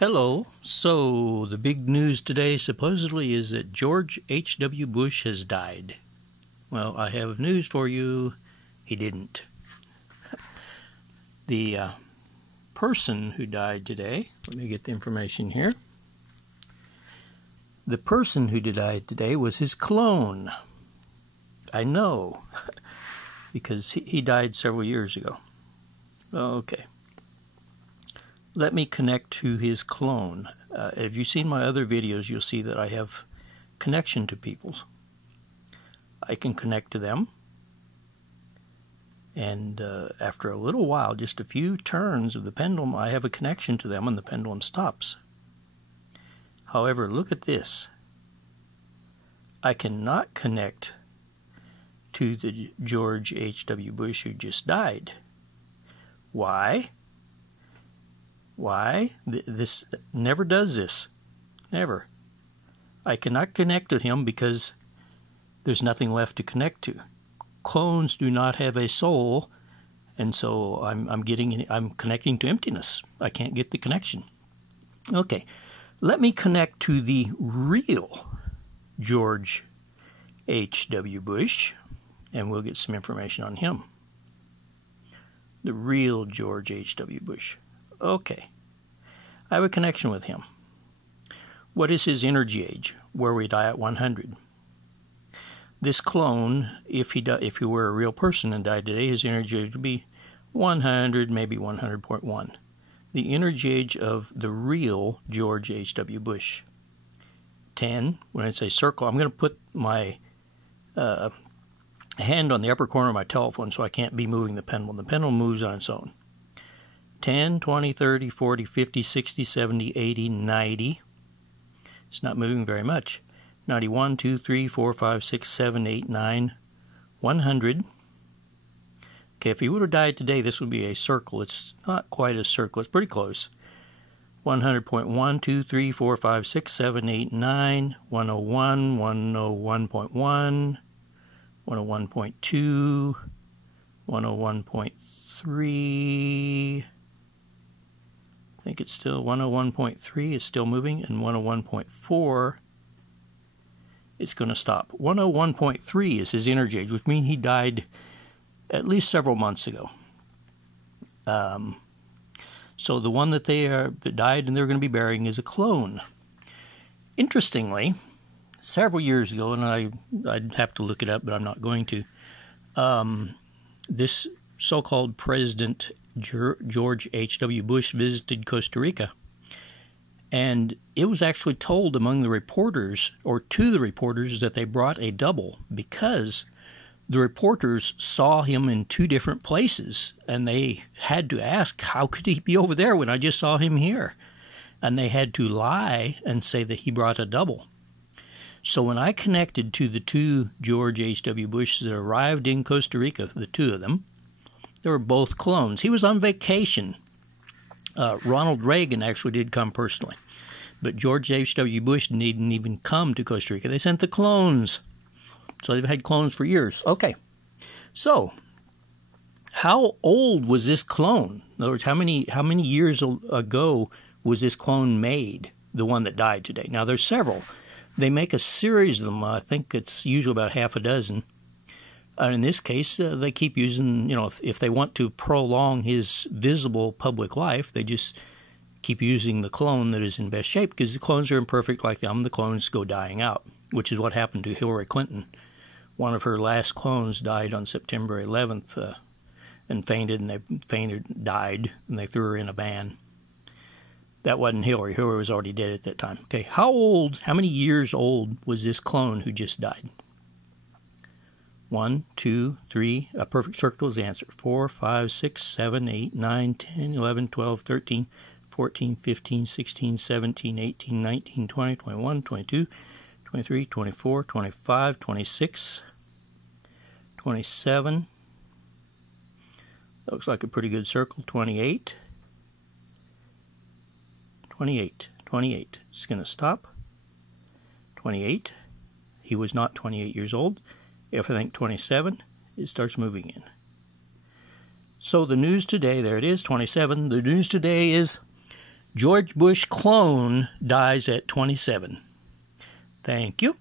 Hello. So, the big news today supposedly is that George H.W. Bush has died. Well, I have news for you. He didn't. The person who died today, let me get the information here. The person who died today was his clone. I know, because he died several years ago. Okay. Let me connect to his clone. If you've seen my other videos, you'll see that I have connection to people's. I can connect to them, and after a little while, just a few turns of the pendulum, I have a connection to them and the pendulum stops. However, look at this. I cannot connect to the George H.W. Bush who just died. Why? Why? This never does this. Never. I cannot connect to him because there's nothing left to connect to. Clones do not have a soul, and so I'm connecting to emptiness. I can't get the connection. Okay, let me connect to the real George H.W. Bush, and we'll get some information on him. The real George H.W. Bush. Okay, I have a connection with him. What is his energy age? Where we die at 100. This clone, if he were a real person and died today, his energy age would be 100, maybe 100.1. The energy age of the real George H.W. Bush. 10. When I say circle, I'm going to put my hand on the upper corner of my telephone so I can't be moving the pendulum. The pendulum moves on its own. 10, 20, 30, 40, 50, 60, 70, 80, 90. It's not moving very much. 91, 2, 3, 4, 5, 6, 7, 8, 9, 100. Okay, if he would have died today, this would be a circle. It's not quite a circle. It's pretty close. 100.1, 2, 3, 4, 5, 6, 7, 8, 9, 101, 101.1, 101.2, 101.3. I think it's still 101.3 is still moving, and 101.4 it's going to stop. 101.3 is his energy age, which means he died at least several months ago. So the one that that died and they're going to be burying is a clone. Interestingly, several years ago, and I'd have to look it up, but I'm not going to, this so-called President George H.W. Bush visited Costa Rica. And it was actually told among the reporters, or to the reporters, that they brought a double because the reporters saw him in two different places. And they had to ask, how could he be over there when I just saw him here? And they had to lie and say that he brought a double. So when I connected to the two George H.W. Bushes that arrived in Costa Rica, the two of them, they were both clones. He was on vacation. Ronald Reagan actually did come personally. But George H.W. Bush didn't even come to Costa Rica. They sent the clones. So they've had clones for years. Okay. So, how old was this clone? In other words, how many years ago was this clone made, the one that died today? Now, there's several. They make a series of them. I think it's usually about half a dozen. In this case, they keep using, if they want to prolong his visible public life, they just keep using the clone that is in best shape because the clones are imperfect like them. The clones go dying out, which is what happened to Hillary Clinton. One of her last clones died on September 11th and died, and they threw her in a van. That wasn't Hillary. Hillary was already dead at that time. Okay, how many years old was this clone who just died? 1, 2, 3, a perfect circle is the answer. 4, 5, 6, 7, 8, 9, 10, 11, 12, 13, 14, 15, 16, 17, 18, 19, 20, 21, 22, 23, 24, 25, 26, 27. That looks like a pretty good circle. 28. 28. It's going to stop. 28. He was not 28 years old. If I think 27, it starts moving in. So the news today, there it is, 27. The news today is George Bush clone dies at 27. Thank you.